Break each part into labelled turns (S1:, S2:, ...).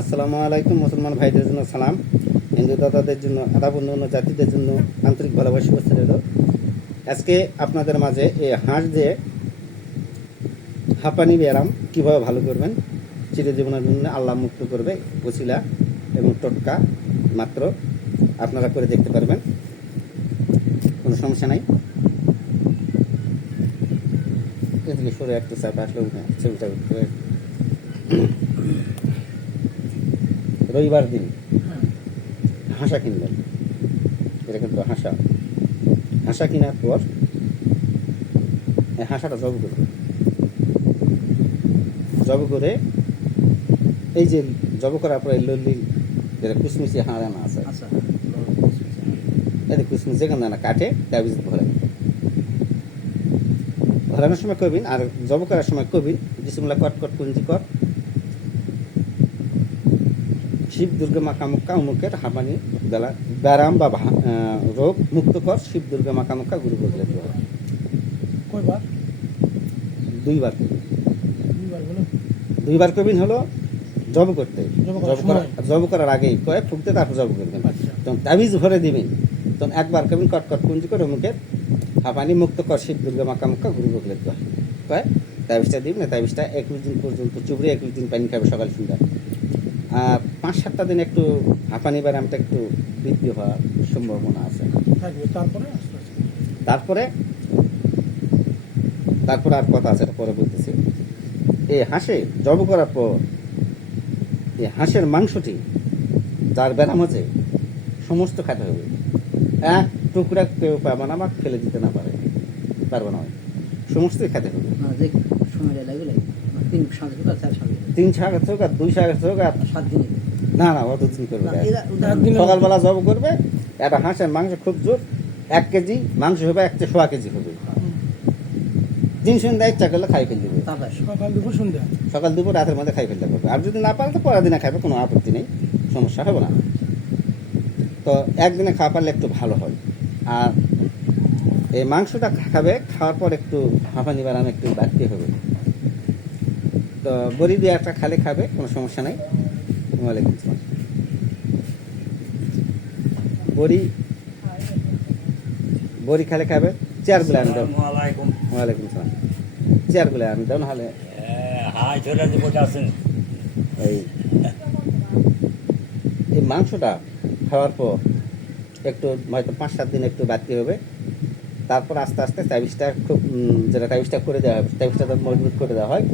S1: আসসালামু আলাইকুম, মুসলমান ভাইদের জন্য সালাম। হিন্দু দাদাদের জন্য আদাব অন্য জাতিদের জন্য আন্তরিক ভালোবাসি রইল আজকে আপনাদের মাঝে এই হাঁস দিয়ে হাঁপানি ব্যায়াম কীভাবে ভালো করবেন, চিরজীবনের জন্য আল্লাহ মুক্ত করবে বসিলা এবং টটকা মাত্র আপনারা করে দেখতে পারবেন। কোনো সমস্যা নাই। এদিকে সরে একটু চাপ আসলে উঠে ছবিটা উঠবে রবিবার দিন হাঁসা কিনবেন। এটা কিন্তু হাঁসা। হাঁসা কেনার পর এই হাঁসাটা জব করবে জব করে এই যে জব করার পরে লল্লি যেটা কুচমিচি হাঁড়ানো আছে।
S2: আচ্ছা
S1: এই যে যেখানে না কাটে তাবিজ ভরে। ভরানোর সময় কবিন আর জব করার সময় কবিন বিসমুল্লাহ কট কট কুঞ্জি কর। শিব দুর্গা মা কামুক্কা অমুকের হাঁপানি বেলা ব্যারাম বা রোগ মুক্ত কর শিব দুর্গা মা কামুক্কা গুরু বদলে
S2: কয়বার?
S1: দুইবার কবিন
S2: দুইবার
S1: কবিন হলো জব করতে।
S2: জব করার
S1: আগেই কয়েক ফুকতে তারপর জব করবেন।
S2: আচ্ছা।
S1: তখন তাবিজ ভরে দিবেন। তখন একবার কবিন কট কট কুঞ্জি করে অমুকের হাঁপানি মুক্ত কর শিব দুর্গা মা কামুক্কা গুরু বদলে দেওয়া কয়? তাবিজটা না তাবিজটা একুশ দিন পর্যন্ত চুবড়ে একুশ দিন পানি খাবে সকাল সন্ধ্যা। পাঁচ সাতটা দিন একটু হাঁপানি ব্যায়ামটা একটু বৃদ্ধি হওয়ার সম্ভাবনা আছে।
S2: তারপরে
S1: তারপরে তারপরে আর কথা আছে পরে বলতেছি। এই হাঁসে জব করার পর এই হাঁসের মাংসটি যার ব্যায়াম আছে সমস্ত খেতে হবে। এক টুকরা কেউ পাবে না বা ফেলে দিতে না পারে। পারবে না সমস্তই খেতে হবে।
S3: তিন
S1: শাক হোক আর দুই শাক হোক আর
S3: সাত দিনে।
S1: না না অত দিন করবে সকালবেলা জব করবে একটা হাঁসের মাংস খুব জোর এক কেজি মাংস হবে একটা সোয়া কেজি হবে। দিন সন্ধ্যা ইচ্ছা করলে খাই ফেলতে হবে
S3: তারপর?
S2: সকাল দুপুর সন্ধ্যা?
S1: সকাল দুপুর রাতের মধ্যে খাই ফেলতে পারবে আর যদি না পারে তো পরের দিনে খাবে কোনো আপত্তি নেই। সমস্যা হবে না। তো একদিনে খাওয়া পারলে একটু ভালো হয়। আর এই মাংসটা খাবে খাওয়ার পর একটু হাঁপানি বাড়ানো একটু বাড়তে হবে। তো বড়ি দিয়ে একটা খালে খাবে কোনো সমস্যা নেই। ওয়ালাইকুম আসসালাম। বড়ি বড়ি খালে খাবে চেয়ারগুলো আমি দাও। ওয়ালাইকুম আসসালাম। চেয়ারগুলো আমি দাও নাহলে
S4: এ, হাই চলে যে বসে আছেন।
S1: এই এই মাংসটা খাওয়ার পর একটু হয়তো পাঁচ সাত দিন একটু বাড়তি হবে। তারপর আস্তে আস্তে তাবিজটা খুব যেটা তাবিজটা করে দেওয়া হবে তাবিজটা তো মজবুত করে দেওয়া হয়।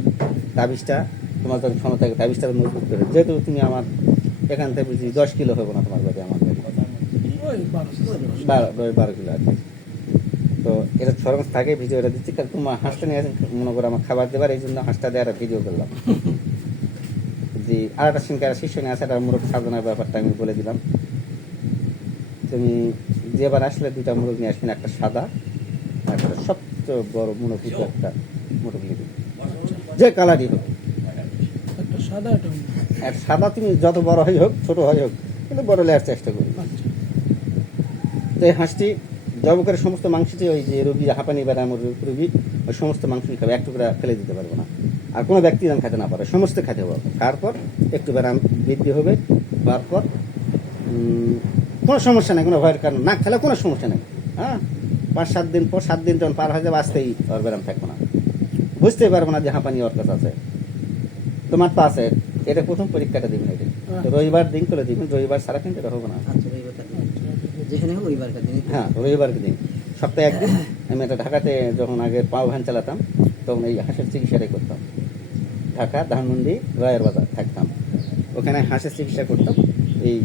S1: তাবিজটা তোমার যখন ক্ষমতা থাকে তাবিজটা মজবুত করে যেহেতু তুমি আমার এখান থেকে বুঝি দশ কিলো হবে না তোমার বাড়ি আমার বাড়ি।
S2: বারো
S1: বারো কিলো আর কি। তো এটা সরঞ্জ থাকে ভিডিওটা দিচ্ছি। কারণ তোমার হাঁসটা নিয়ে আসেন, মনে করো আমার খাবার দেবার এই জন্য হাঁসটা দেওয়ার ভিডিও করলাম। যে আর একটা সিংকার শীর্ষ নিয়ে আছে একটা মুরগ সাজানোর ব্যাপারটা আমি বলে দিলাম। তুমি যেবার আসলে দুইটা মুরগ নিয়ে আসবেন একটা সাদা একটা সবচেয়ে বড় মুরগিতে একটা মুরগ। নিয়ে যে কালারই হোক।
S2: সাদা
S1: সাদা তুমি যত বড় হয় হোক ছোট হয় হোক কিন্তু বড় লেয়ার চেষ্টা করবে।
S2: আচ্ছা।
S1: তো এই হাঁসটি জব করে সমস্ত মাংসটি ওই যে রুগী হাঁপানি বা রামর রুগী ওই সমস্ত মাংসই খাবে। এক টুকরা ফেলে দিতে পারব না। আর কোনো ব্যক্তি যেন খেতে না পারে সমস্ত খেতে হবে তারপর একটু ব্যায়াম বৃদ্ধি হবে হওয়ার পর উম, কোনো সমস্যা নেই কোনো ভয়ের কারণ না খেলে কোনো সমস্যা নেই। হ্যাঁ? পাঁচ সাত দিন পর সাত দিন যখন পার হয়ে যাবে আসতেই ওর ব্যায়াম থাকবে না। বুঝতেই পারব না যে হাঁপানি ওর কাছে আছে। তোমার তো আছে। এটা প্রথম পরীক্ষাটা দিবেন এটা রবিবার দিন করে দিবেন রবিবার সারা কিন্তু এটা হবে না।
S3: আচ্ছা
S1: হ্যাঁ রবিবার দিন। সপ্তাহে একদিন। আমি একটা ঢাকাতে যখন আগে পাও ভ্যান চালাতাম তখন এই হাঁসের চিকিৎসাটাই করতাম। ঢাকা ধানমন্ডি রয়ের বাজার থাকতাম। ওখানে হাঁসের চিকিৎসা করতাম। এই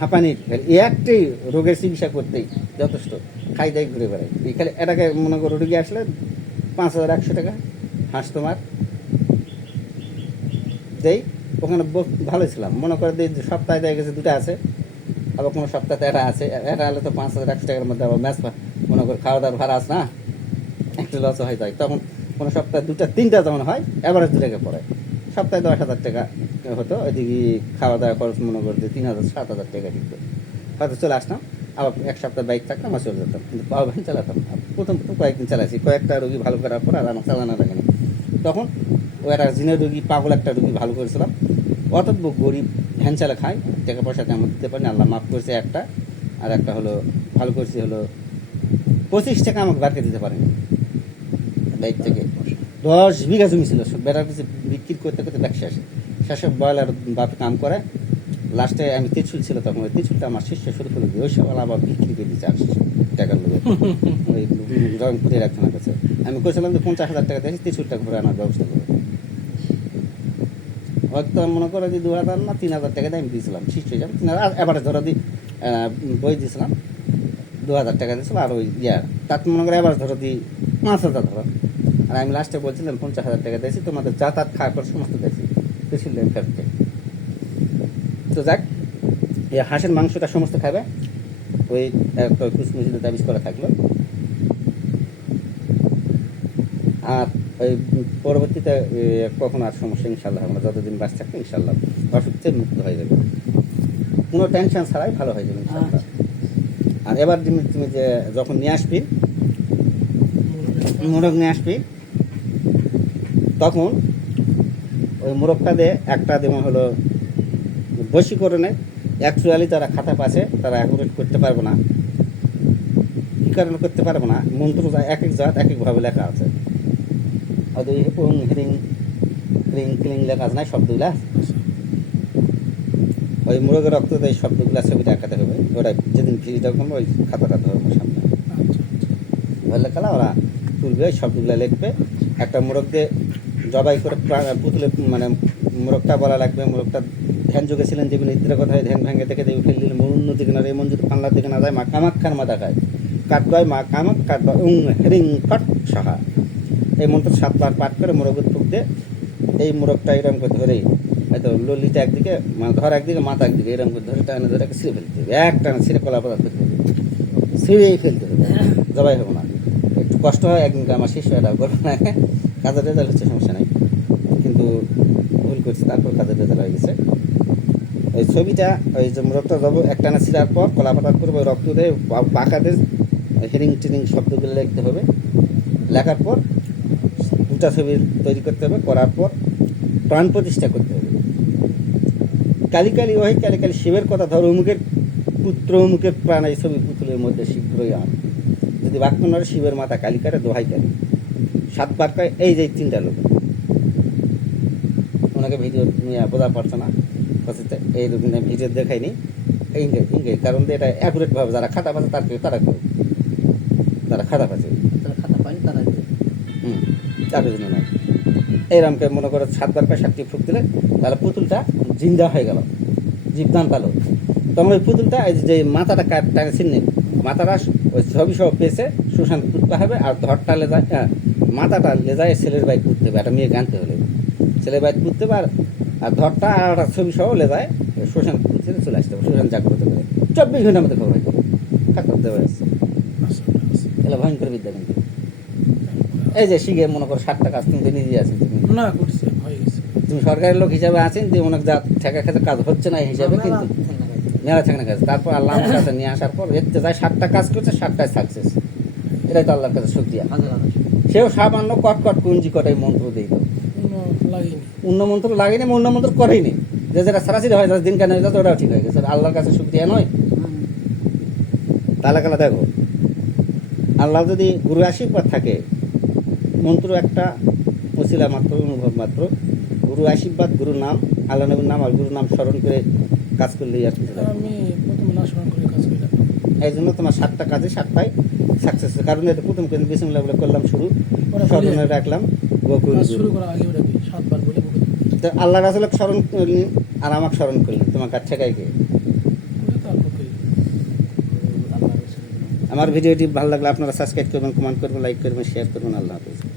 S1: হাঁপানির এই একটাই রোগের চিকিৎসা করতেই যথেষ্ট খাই দাই ঘুরে বেড়াই এই খালি এটাকে মনে করো রুগী আসলে পাঁচ হাজার একশো টাকা হাঁস তোমার দেই ওখানে ভালো ছিলাম। মনে করে দিই সপ্তাহে দেখা গেছে দুটো আছে, আবার কোনো সপ্তাহে এটা আছে। এটা হলে তো পাঁচ হাজার একশো টাকার মধ্যে আবার ম্যাচ মনে করে খাওয়া দাওয়ার ভাড়া আছে না? একটু লস হয়ে যায় তখন কোনো সপ্তাহে দুটা, তিনটা যখন হয় এভারেজ দু টাকা পড়ে। সপ্তাহে দশ হাজার টাকা হতো, ওইদিকে খাওয়া দাওয়া খরচ মনে করতে তিন হাজার, সাত হাজার টাকা টিকতো হয়তো চলে আসতাম, আবার এক সপ্তাহ বাইক থাকতাম আর চলে যেতাম। কিন্তু পাওয়া ভ্যান চালাতাম প্রথম প্রথম কয়েকদিন চালাইছি। কয়েকটা রোগী ভালো করার পর আর আমার চালানো লাগেনি তখন ও একটা জিনের রুগী, পাগল একটা রুগী ভালো করেছিলাম। অত গরিব ভ্যান চালা খায় টাকা পয়সা তেমন দিতে পারিনি। আল্লাহ মাফ করছে একটা, আর একটা হলো, ভালো করেছে হলো, পঁচিশ টাকা আমাকে বারকে দিতে পারেনি। বাইক থেকে। দশ বিঘা জমি ছিল বেড়ার কাছে বিক্রি করতে করতে ব্যবসা শেষ। শেষে ব্রয়লার বাপে কাম করে। লাস্টে আমি তেঁচুল ছিল তখন ওই তেঁচুলটা আমার শিষ্য শুরু করে দিয়ে ওই সব আবার বিক্রি করে দিয়েছে আর টাকার লোক ওই রংপুরের একজনের কাছে। আমি করেছিলাম যে পঞ্চাশ হাজার টাকা দিয়েছি তেঁচুলটা ঘুরে আনার ব্যবস্থা করে। হয়তো মনে করো যে দু হাজার না তিন হাজার টাকা দিয়ে আমি দিয়েছিলাম শিষ্য হিসাবে। তিন হাজার এবারে ধরো দিই বই দিয়েছিলাম দু হাজার টাকা দিয়েছিল আর ওই ইয়া তাতে মনে করে এবার ধরো দিই পাঁচ হাজার ধরো। আর আমি লাস্টে বলছিলাম পঞ্চাশ হাজার টাকা দিয়েছি তোমাদের যাতায়াত খাওয়া করে সমস্ত দিয়েছি। তেঁচুল দেন তো যাক এই হাঁসের মাংসটা সমস্ত খাবে। ওই একটা কুচমুচিতে দাবিজ করা থাকল। আর ওই পরবর্তীতে কখন আর সমস্যা ইনশাল্লাহ। আমরা যতদিন বাস থাকব ইনশাল্লাহ অসুখ থেকে মুক্ত হয়ে যাবে। কোনো টেনশন ছাড়াই ভালো হয়ে যাবে ইনশাল্লাহ। আর এবার তুমি তুমি যে যখন নিয়ে আসবি মোরগ নিয়ে আসবি তখন ওই মোরগটা দিয়ে একটা যেমন হলো বশীকরণে অ্যাকচুয়ালি তারা খাতা পাশে তারা অ্যাকুরেট করতে পারবে না। কী কারণে করতে পারবে না? মন্ত্র এক এক জাত এক একভাবে লেখা আছে। হয়তো ওং হিরিং ক্লিং ক্লিং লেখা আছে না শব্দগুলা? ওই মুরগের রক্ত এই শব্দগুলা ছবিটা আঁকাতে হবে। ওরা যেদিন ফিরিটা করব ওই খাতাটা ধরবো সামনে। বললে খেলা ওরা তুলবে ওই শব্দগুলো লিখবে। একটা মোরগ দিয়ে জবাই করে পুতুলে মানে মোরগটা বলা লাগবে, মোরগটা ধ্যান যোগে ছিলেন যেগুলো ইদ্রা কথা হয়, ধ্যান ভেঙে থেকে দেবে ফেল দিলে মরুন্ন দিকে না রে এমন যদি পাল্লার দিকে না যায়, মা কামাক খান মাথা খায়। কাটবায় মা কামাক কাটবা উং, হেরিং ফট সাহা। এই মন্ত্র সাতবার পাঠ করে মোরগের টুক দিয়ে এই মোরগটা এরকম করে ধরে, হয়তো ললিটা একদিকে মানে ধর একদিকে মাথা একদিকে এরকম করে ধরে টানে ধরে একটা ছিঁড়ে ফেলতে হবে। এক টানে ছিঁড়ে কলা হবে। ছিঁড়েই ফেলতে হবে। জবাই হবে না। একটু কষ্ট হয় একদিন আমার শিষ্য এটা করবে না। কাজের রেজাল্ট হচ্ছে সমস্যা নাই। কিন্তু ভুল করছি, তারপর কাজের রেজাল্ট হয়ে গেছে। ওই ছবিটা ওই যে রক্ত যাব একটানা ছিলার পর কলা পাতার করে ওই রক্ত দিয়ে পাকাদের হেরিং টেরিং শব্দগুলো লিখতে হবে। লেখার পর দুটা ছবি তৈরি করতে হবে, করার পর প্রাণ প্রতিষ্ঠা করতে হবে। কালি কালি ওই কালি কালি শিবের কথা ধর, অমুকের পুত্র, অমুকের প্রাণ, এই ছবি পুতুলের মধ্যে শীঘ্রই আন। যদি বাক্য নয়, শিবের মাথা কালি করে দোহাই করে সাতবার কয় এই যে তিনটা লোক। ওনাকে ভিডিও নিয়ে বোঝা পারছে না। কথাতে এই লোক ভিডিও দেখাইনি। ইঙ্গে ইঙ্গে কারণ এটা অ্যাকুরেট ভাবে যারা খাতা পাচ্ছে তার তারা করে তারা খাতা পাচ্ছে।
S3: তারা খাতা পায়নি তারা
S1: হুম তার জন্য নয়। এইরকমকে মনে করে সাতবার করে সাতটি ফুক দিলে তাহলে পুতুলটা জিন্দা হয়ে গেল। জীবদান পালো। তখন ওই পুতুলটা এই যে মাথাটা কাট টানে ছিন্নে মাথাটা ওই ছবি সব পেয়েছে সুশান্ত পুততে হবে আর ধরটা লে যায় হ্যাঁ মাথাটা লে যায় ছেলের বাইক পুততে হবে একটা মেয়ে গানতে হলে। ছেলের বাইক পুততে হবে আর আর ধরটা আর একটা ছবি সহ লে যায় সুশান্ত পুততে চলে আসতে হবে সুশান্ত জাগ্রত করে। চব্বিশ ঘণ্টার মধ্যে খবর দেওয়া যাচ্ছে এগুলো ভয়ঙ্কর বিদ্যা কিন্তু। এই যে শিখে মনে করো ষাট টাকা তুমি তো নিজে আছেন তুমি।
S2: না করছে হয়ে গেছে
S1: তুমি সরকারের লোক হিসাবে আছেন যে অনেক যা ঠেকা খেতে কাজ হচ্ছে না এই হিসাবে কিন্তু। মেলা ঠেকানো কাজ। তারপর আল্লাহ আমার কাছে নিয়ে আসার পর এতে যায় ষাটটা কাজ করছে ষাটটায় সাকসেস এটাই তো আল্লাহর কাছে শুক্রিয়া। সেও সামান্য কট কট কুঞ্জি কটাই মন্ত্র দিই অন্য মন্ত্র লাগেনি। অন্য মন্ত্র করেইনি। যে যেটা সারাসিরি হয় দিন কেন হয়ে ওটাও ঠিক হয়ে গেছে। আল্লাহর কাছে শুক্রিয়া নয়। তাহলে কালা দেখো আল্লাহ যদি গুরু আশীর্বাদ থাকে মন্ত্র একটা ওসিলা মাত্র অনুভব মাত্র। গুরু আশীর্বাদ গুরু নাম আল্লাহ নবীর নাম আর গুরু নাম স্মরণ করে কাজ করলেই লাগবে
S2: আমি প্রথমে না স্মরণ করে কাজ করলাম
S1: এই জন্য তোমার সাতটা কাজে সাতটাই সাকসেস কারণ এটা প্রথম কিন্তু বিসমিল্লাহ বলে করলাম শুরু স্মরণে রাখলাম গোকুল
S2: কাজ শুরু করার আগে ওটা সাতবার বলে বলে
S1: তো আল্লাহ রাসুলকে স্মরণ করলেন আর আমাকে স্মরণ করলেন তোমার কাছ ঠেকাই কে
S2: করে তারপর করি
S3: আল্লাহ রসুলের নাম।
S1: আমার ভিডিওটি ভালো লাগলে আপনারা সাবস্ক্রাইব করবেন কমেন্ট করবেন লাইক করবেন শেয়ার করবেন আল্লাহ হাফিজ।